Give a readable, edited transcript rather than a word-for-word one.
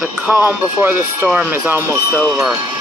The calm before the storm is almost over.